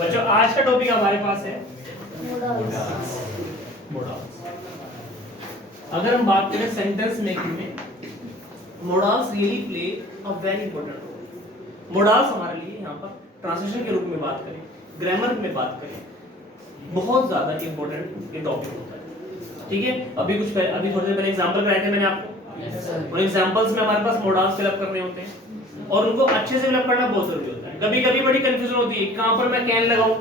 बच्चों आज का टॉपिक हमारे पास है मोडाल्स। अगर हम बात करें सेंटेंस मेकिंग में, modals really play a very important role. Modals हमारे लिए यहाँ पर ट्रांसलेशन के रूप में बात करें, ग्रामर में बात करें, बहुत ज्यादा इंपॉर्टेंट ये टॉपिक होता है। ठीक है, अभी थोड़ी देर पहले एग्जांपल कराए थे मैंने आपको, और एग्जांपल्स में हमारे पास मोडाल्स फिलअप करने होते हैं और उनको अच्छे से फिलअप करना बहुत जरूरी होता है। कभी कभी बड़ी कंफ्यूजन होती है, कहां पर मैं कैन लगाऊं,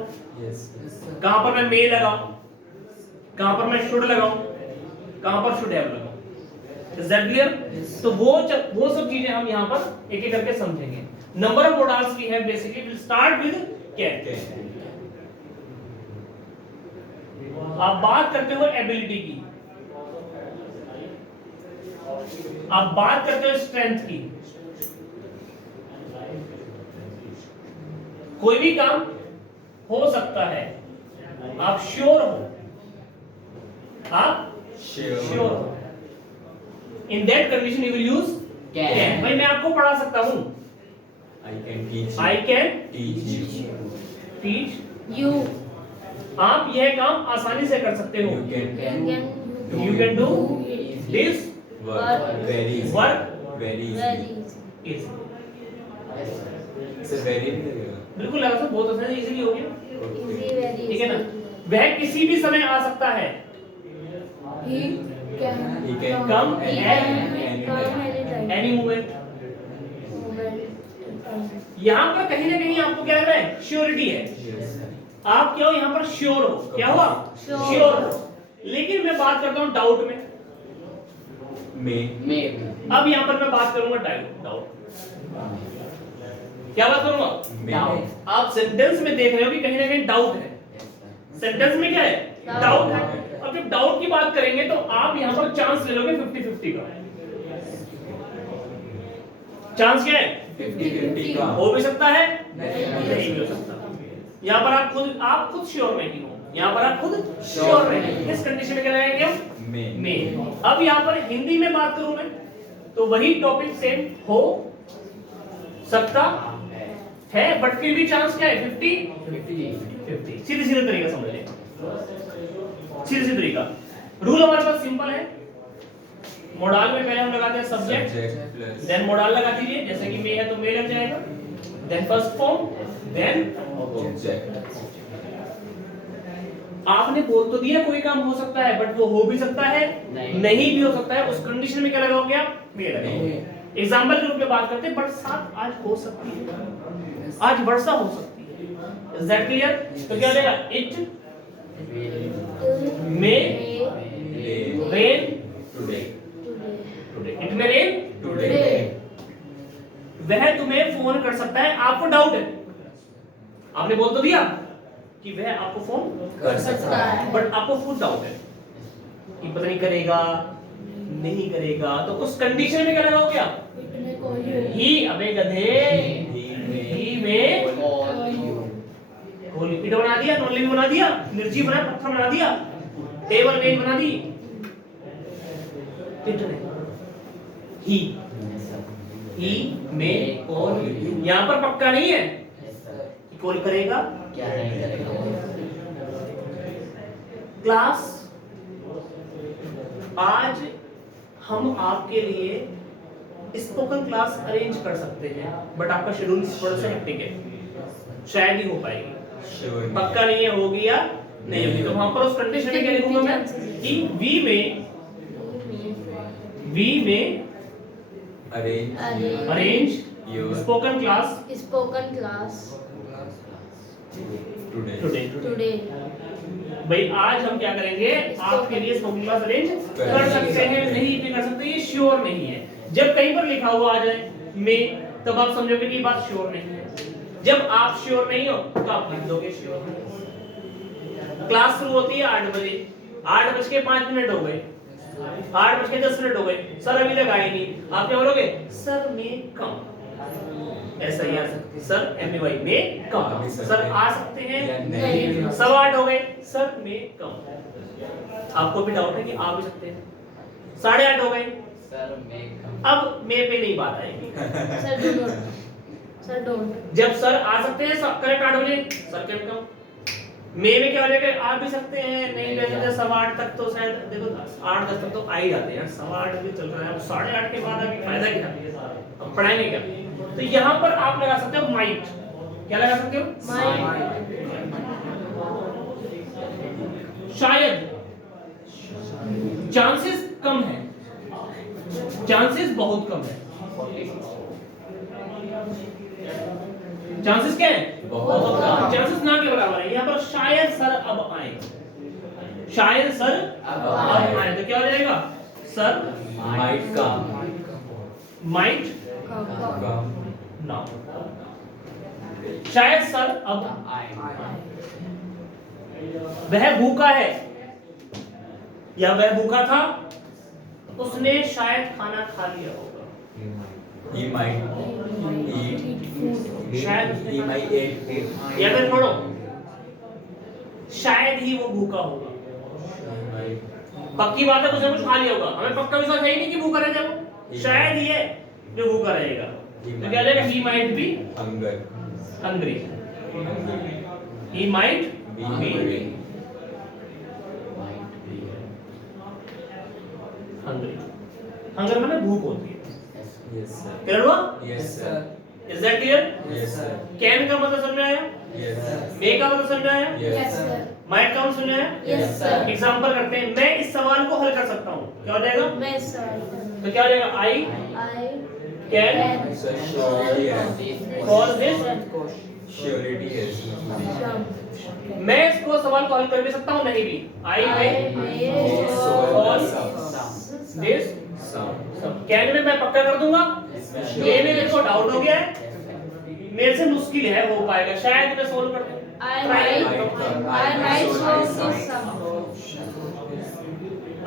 कहां पर मैं मे लगाऊं, कहां पर मैं शुड लगाऊं, कहां पर शुड हैव लगाऊं। Is that clear? तो वो सब चीजें हम यहां पर एक एक करके समझेंगे। Number of modals we have basically will start with can. आप बात करते हो एबिलिटी की, आप बात करते हो स्ट्रेंथ की। कोई भी काम हो सकता है, आप श्योर हो, आप श्योर हो, in that condition you will use can. भाई मैं आपको पढ़ा सकता हूं, आई कैन टीच यू। आप यह काम आसानी से कर सकते हो, you can do this work very easy. बिल्कुल लगा सर, बहुत आसान, इजीली हो गया। ठीक है ना? वह किसी भी समय आ सकता है, he can come any moment। यहाँ पर कहीं ना कहीं आपको क्या लग रहा है, श्योरिटी है। आप क्या हो यहाँ पर, श्योर हो। क्या हुआ, श्योर हो। लेकिन मैं बात करता हूँ डाउट में, अब यहाँ पर मैं बात करूंगा डाउट। क्या बात करूंगा, डाउट। आप सेंटेंस में देख रहे हो कि कहीं ना कहीं डाउट है, सेंटेंस में क्या है, डाउट है। अब जब डाउट की बात करेंगे तो आप यहाँ पर चांस ले लोगे 50-50 का। चांस क्या है, 50-50 का। हो भी सकता है, नहीं भी हो सकता। यहाँ पर आप खुद श्योर नहीं हो, यहाँ पर आप खुद श्योर नहीं। इस कंडीशन में क्या लगाएंगे हम, में। अब यहाँ पर हिंदी में बात करूं मैं तो वही टॉपिक सेम हो सकता है, बट फिर भी चांस क्या है, 50-50। सीधे तरीका समझ लें, सीधे तरीका। रूल हमारे पास सिंपल है। मोडाल में पहले हम लगाते हैं सब्जेक्ट, देन मोडाल लगा दीजिए। जैसे कि मे है तो मे लग जाएगा, then first form, then object. आपने बोल तो दिया कोई काम हो सकता है, बट वो हो भी सकता है, नहीं भी हो सकता है। उस कंडीशन में क्या लगाओगे आप, मे लगाओगे। एग्जांपल के रूप में बात करते हैं, बरसात आज हो सकती है, आज वर्षा हो सकती है। Is that clear? तो क्या लगेगा, it may rain today, it may rain today. वह तुम्हें फोन कर सकता है, आपको डाउट है, आपने बोल तो दिया कि वह आपको फोन कर सकता है, बट आपको खुद डाउट है कि पता नहीं करेगा नहीं करेगा। तो उस कंडीशन में क्या लगाओगे आप, ही। अबे गधे, ही में इट बना दिया, नॉन लिविंग बना दिया, निर्जीव बना, पत्थर बना दिया, टेबल मेज बना दी, ही में कॉल। यहाँ पर पक्का नहीं है कि कॉल करेगा क्या नहीं करेगा। क्लास, आज हम आपके लिए स्पोकन क्लास अरेंज कर सकते हैं, बट आपका शेड्यूल थोड़ा सा हेक्टिक है, शायद ही हो पाएगी, पक्का नहीं है होगी या नहीं होगी। तो वहां पर उस कंडीशन में क्या लिखूंगा मैं कि वी में अरेंज स्पोकन क्लास टुडे। भाई आज हम क्या करेंगे, आपके लिए स्पोकन क्लास अरेंज कर सकते हैं, नहीं भी कर सकते, ये श्योर नहीं है। जब कहीं पर लिखा हुआ आ जाए में, तब आप समझोगे कि ये बात श्योर नहीं है। जब आप श्योर नहीं हो तो आप लिख दोगे श्योर नहीं। क्लास शुरू होती है 8 बजे, 8:05 हो गए, 8:10 हो गए, सर अभी तक आए नहीं। आप क्या बोलोगे, सर में कम, ऐसा ही आ सकती है, सर MAY में कम। सर आ सकते हैं, नहीं। 8:15 हो गए, सर में कम। आपको भी डाउट है कि आ भी सकते हैं। 8:30 हो गए, सर में कम। अब में पे नहीं बात आएगी, सर डोंट। जब सर आ सकते हैं करेक्ट 8 बजे सर कैन कम। में क्या हो जाएगा आ भी सकते हैं नहीं भी आ सकते 8:15 तक तो शायद देखो 8-10 तक तो आ ही जाते हैं यार 8:15 भी चल रहा है अब 8:30 के बाद आके फायदा क्या अब पढ़ाएंगे क्या। तो यहाँ पर आप लगा सकते हो माइट। क्या लगा सकते हो शायद चांसेस कम है चांसेस बहुत कम है चांसेस क्या है बहुत कम चांसेस ना के बराबर है। यहाँ पर शायद सर अब आए शायद सर अब आए तो क्या हो जाएगा सर माइट कम माइट ना शायद सर अब आए वह भूखा है या वह भूखा था उसने शायद खाना खा लिया होगा। he might eat शायद he might eat या फिर छोड़ो शायद ही वो भूखा होगा। पक्की बात है कुछ ना कुछ खा लिया होगा हमें पक्का विश्वास है ही नहीं कि भूखा रहेगा वो शायद ही है जो भूखा रहेगा। तो क्या रहेगा he might be hunger hungry he might be be hungry hungry hunger माने भूख होती है। yes sir क्लियर हुआ yes sir is that clear. yes sir can का मतलब समझ में आया yes sir मे का मतलब समझ में आया yes sir माइट का मतलब समझ में आया यस सर। एग्जांपल करते हैं मैं इस सवाल को हल कर सकता हूं क्या हो जाएगा मैं सर तो क्या हो जाएगा I I can sir surely yes solve this surely yes मैं इसको सवाल को हल कर भी सकता हूं नहीं भी आई I में may solve दिस कैन में मैं पक्का कर दूंगा ये में मेरे को डाउट हो गया है मेरे से मुश्किल है हो पाएगा शायद मैं सोल्व कर दूं I might solve this sum.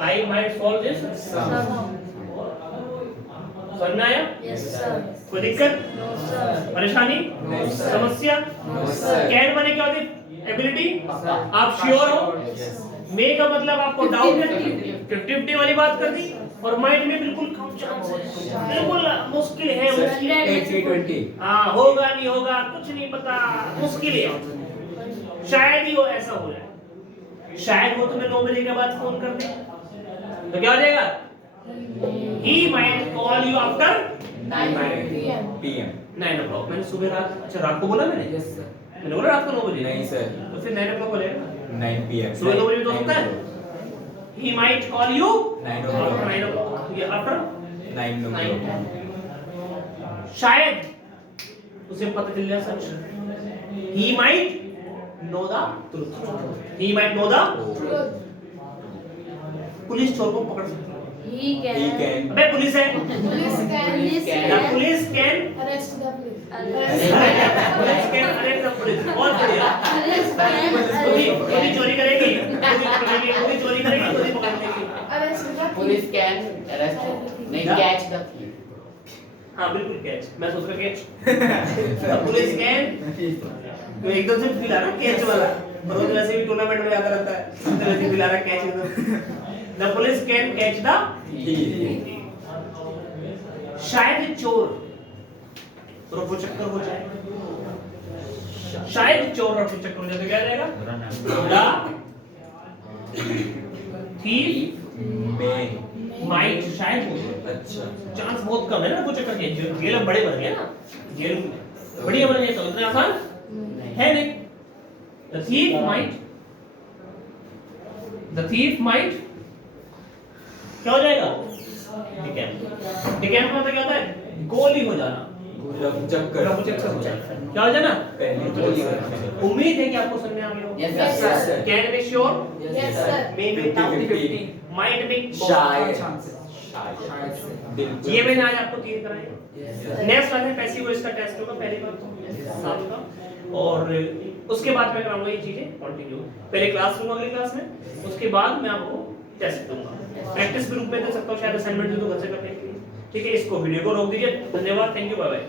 I might solve this Sum. समझ में आया Yes sir. कोई दिक्कत No sir. परेशानी नहीं sir. समस्या No sir. कैन माने क्या होती है एबिलिटी आप श्योर हो Yes sir. मे का मतलब आपको डाउट है 50-50 वाली बात कर दी और माइंड में बिल्कुल कम चांस है बिल्कुल मुश्किल है मुश्किल 80-20 हाँ होगा नहीं होगा कुछ नहीं पता मुश्किल है शायद ही हो ऐसा हो जाए शायद वो तुम्हें 9 बजे के बाद फोन कर दे तो क्या हो जाएगा he might call you after 9 PM. PM 9 o'clock मैंने सुबह रात अच्छा रात को बोला मैंने यस सर मैंने बोला रात को 9 बजे नहीं sir तो फिर 9 o'clock बोलेगा 9 PM सुबह 9 बजे तो होता है he might call you 9 after o'clock 9 o'clock ये after 9 o'clock शायद उसे पता चल जाए सच he might know the truth he might know the police चोर को पकड़ सकती है He can. he can अबे पुलिस है Police can. the police can Arrest the police. Police can arrest the police बहुत बढ़िया Police can. खुद ही चोरी करेगी खुद ही चोरी करेगी खुद ही पकड़ लेगी Arrest the police can arrest नहीं क्या? कैच द थिंग हाँ बिल्कुल कैच मैं सोच रहा कैच पुलिस कैन तो एकदम से फील आ रहा कैच वाला रोज वैसे भी टूर्नामेंट में जाता रहता है तो वैसे फील आ रहा कैच एकदम the police can catch the शायद चोर रफू चक्कर हो जाए शायद चोर रफू चक्कर हो जाए तो क्या आ जाएगा द थीफ may माइट शायद हो जाए अच्छा चांस बहुत कम है ना रफू चक्कर के जेल अब बड़े बन गए ना जेल बढ़िया बन गए तो इतना आसान है नहीं द thief might क्या हो जाएगा डिकैम्प का मतलब क्या होता है गोली हो जाना रफू चक्कर रफू चक्कर हो जाना क्या हो जाना पहले गोली करना उम्मीद है कि आपको समझ में आ गया हो yes Yes, sir sir. Can be sure Yes sir. May be 50-50 might be शायद शायद से बिल्कुल ये मैंने आज आपको 3 कराए यस नेक्स्ट क्लास में पैसिव वॉइस का टेस्ट होगा पहली बार तो आपका और उसके बाद मैं कराऊंगा ये चीजें कंटिन्यू पहले क्लास लूंगा अगली क्लास में उसके बाद मैं आपको टेस्ट दूंगा प्रैक्टिस ग्रुप में दे सकता हूं शायद असाइनमेंट दे दो घर से करने के लिए ठीक है इसको वीडियो को रोक दीजिए धन्यवाद थैंक यू बाय बाय